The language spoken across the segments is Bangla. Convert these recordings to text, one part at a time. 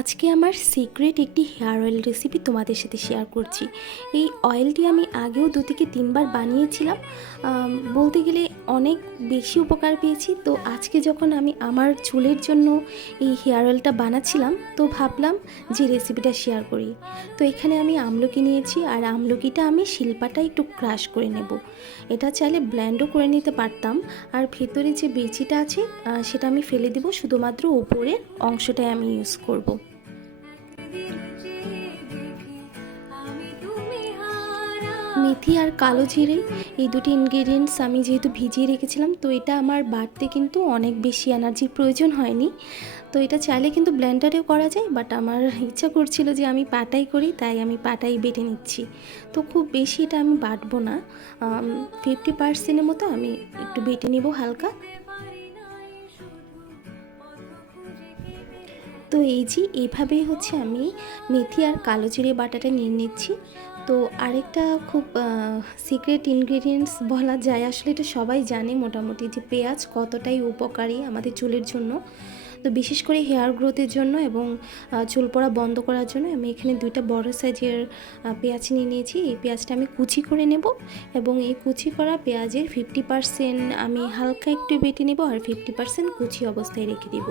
আজকে আমার সিক্রেট একটি হেয়ার অয়েল রেসিপি তোমাদের সাথে শেয়ার করছি। এই অয়েলটি আমি আগেও 2 থেকে 3 বার বানিয়েছিলাম। বলতে গেলে অনেক বেশি উপকার পেয়েছি। তো আজকে যখন আমি আমার চুলের জন্য এই হেয়ার অয়েলটা বানাচ্ছিলাম, তো ভাবলাম যে রেসিপিটা শেয়ার করি। তো এখানে আমি আমলকি নিয়েছি, আর আমলকিটা আমি শিলপাটায় একটু ক্রাশ করে নেব। এটা চাইলে ব্লেন্ডও করে নিতে পারতাম। আর ভেতরে যে বিচিটা আছে সেটা আমি ফেলে দেব, শুধুমাত্র উপরের অংশটাই আমি ইউজ করব। মেথি আর কালো জিরে এই দুটি ইনগ্রেডিয়েন্টস আমি যেহেতু ভিজিয়ে রেখেছিলাম, তো এটা আমার বাটতে কিন্তু অনেক বেশি এনার্জির প্রয়োজন হয়নি। তো এটা চাইলে কিন্তু ব্লেন্ডারেও করা যায়, বাট আমার ইচ্ছা করছিল যে আমি পাটাই করি, তাই আমি পাটাই বেটে নিচ্ছি। তো খুব বেশি এটা আমি বাটবো না, 50%-এর মতো আমি একটু বেটে নিব হালকা। তো এই যে এইভাবেই হচ্ছে আমি মেথি আর কালো জিরে বাটাটা নিয়ে নিচ্ছি। তো আরেকটা খুব সিক্রেট ইনগ্রেডিয়েন্টস বলা যায়, আসলে এটা সবাই জানে মোটামুটি, যে পেঁয়াজ কতটাই উপকারী আমাদের চুলের জন্য। তো বিশেষ করে হেয়ার গ্রোথের জন্য এবং চুল পড়া বন্ধ করার জন্য আমি এখানে 2টা বড় সাইজের পেঁয়াজ নিয়ে নিয়েছি। এই পেঁয়াজটা আমি কুচি করে নেব, এবং এই কুচি করা পেঁয়াজের 50% আমি হালকা একটু বেটে নেব, আর 50% কুচি অবস্থায় রেখে দেব।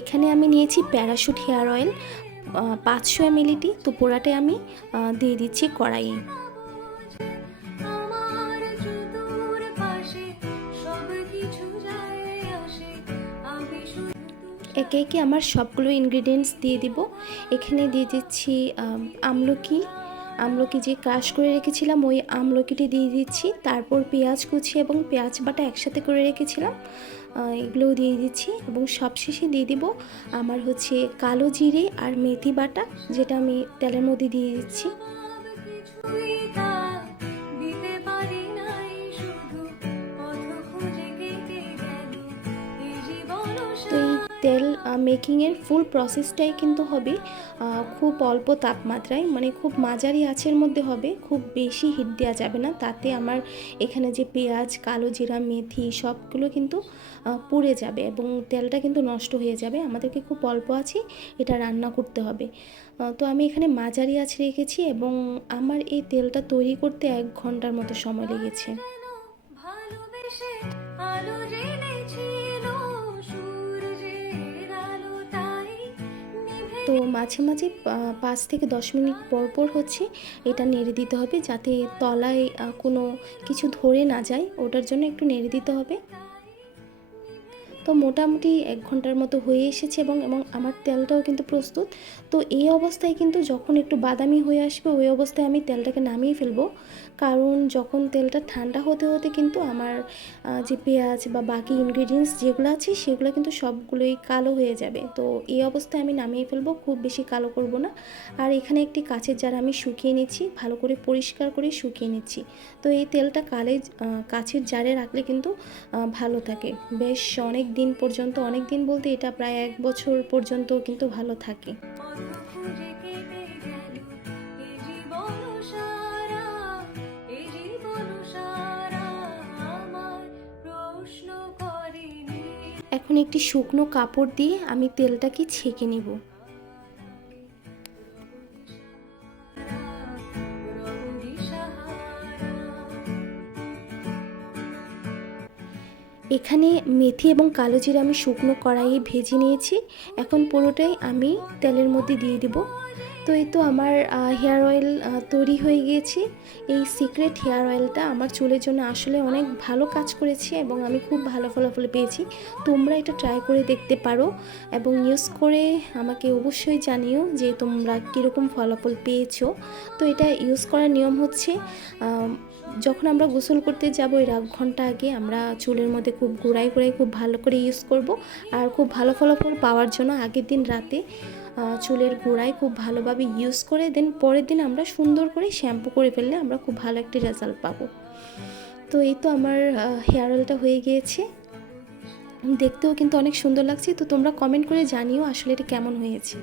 এখানে আমি নিয়েছি প্যারাশুট হেয়ার অয়েল 500 ml। তো পোড়াটাই আমি দিয়ে দিচ্ছি কড়াইয়ে। একে একে আমার সবগুলো ইনগ্রেডিয়েন্টস দিয়ে দিব। এখানে দিয়ে দিচ্ছি আমলকি যে ক্রাশ করে রেখেছিলাম, ওই আমলকিটি দিয়ে দিচ্ছি। তারপর পেঁয়াজ কুচি এবং পেঁয়াজ বাটা একসাথে করে রেখেছিলাম, এগুলোও দিয়ে দিচ্ছি। এবং সবশেষে দিয়ে দিব আমার হচ্ছে কালো জিরে আর মেথি বাটা, যেটা আমি তেলের মধ্যে দিয়ে দিচ্ছি। তো এই তেল মেকিংয়ের ফুল প্রসেসটাই কিন্তু হবে খুব অল্প তাপমাত্রায়, মানে খুব মাঝারি আঁচের মধ্যে হবে, খুব বেশি হিট দেওয়া যাবে না, তাতে আমার এখানে যে পেঁয়াজ, কালো জিরা, মেথি সবগুলো কিন্তু পুড়ে যাবে এবং তেলটা কিন্তু নষ্ট হয়ে যাবে। আমাদেরকে খুব অল্প আঁচে এটা রান্না করতে হবে। তো আমি এখানে মাঝারি আঁচ রেখেছি, এবং আমার এই তেলটা তৈরি করতে 1 ঘন্টার মতো সময় লেগেছে। তো মাঝে মাঝে 5 থেকে 10 মিনিট পর পর হচ্ছে এটা নেড়ে দিতে হবে, যাতে তলায় কোনো কিছু ধরে না যায়, ওটার জন্য একটু নেড়ে দিতে হবে। তো মোটামুটি 1 ঘন্টার মতো হয়ে এসেছে, এবং আমার তেলটাও কিন্তু প্রস্তুত। তো এই অবস্থায় কিন্তু যখন একটু বাদামি হয়ে আসবে, ওই অবস্থায় আমি তেলটাকে নামিয়ে ফেলবো, কারণ যখন তেলটা ঠান্ডা হতে হতে কিন্তু আমার যে পেঁয়াজ বা বাকি ইনগ্রেডিয়েন্টস যেগুলো আছে সেগুলো কিন্তু সবগুলোই কালো হয়ে যাবে। তো এই অবস্থায় আমি নামিয়ে ফেলবো, খুব বেশি কালো করব না। আর এখানে একটি কাচের জার আমি শুকিয়ে নিচ্ছি, ভালো করে পরিষ্কার করে শুকিয়ে নিচ্ছি। তো এই তেলটা কাচের জারে রাখলে কিন্তু ভালো থাকে বেশ অনেক দিন পর্যন্ত, অনেক দিন বলতে এটা প্রায় 1 বছর পর্যন্ত কিন্তু ভালো থাকে। এখন একটি শুকনো কাপড় দিয়ে আমি তেলটাকে ছেঁকে নেব। এখানে মেথি এবং কালো জিরা আমি শুকনো কড়াইয়ে ভেজে নিয়েছি, এখন পুরোটাই আমি তেলের মধ্যে দিয়ে দেব। তো এই তো আমার হেয়ার অয়েল তৈরি হয়ে গিয়েছে। এই সিক্রেট হেয়ার অয়েলটা আমার চুলের জন্য আসলে অনেক ভালো কাজ করেছে, এবং আমি খুব ভালো ফলাফল পেয়েছি। তোমরা এটা ট্রাই করে দেখতে পারো, এবং ইউজ করে আমাকে অবশ্যই জানিও যে তোমরা কীরকম ফলাফল পেয়েছো। তো এটা ইউজ করার নিয়ম হচ্ছে, যখন আমরা গোসল করতে যাব এর 1 ঘন্টা আগে আমরা চুলের মধ্যে খুব গুঁড়াই খুব ভালো করে ইউজ করব। আর খুব ভালো ফলাফল পাওয়ার জন্য আগের দিন রাতে চুলের গোড়ায় খুব ভালোভাবে ইউজ করে দেন পরের দিন আমরা সুন্দর করে শ্যাম্পু করে ফেললে আমরা খুব ভালো একটি রেজাল্ট পাবো। তো এই তো আমার হেয়ার অয়েলটা হয়ে গিয়েছে, দেখতেও কিন্তু অনেক সুন্দর লাগছে। তো তোমরা কমেন্ট করে জানিও আসলে এটা কেমন হয়েছে।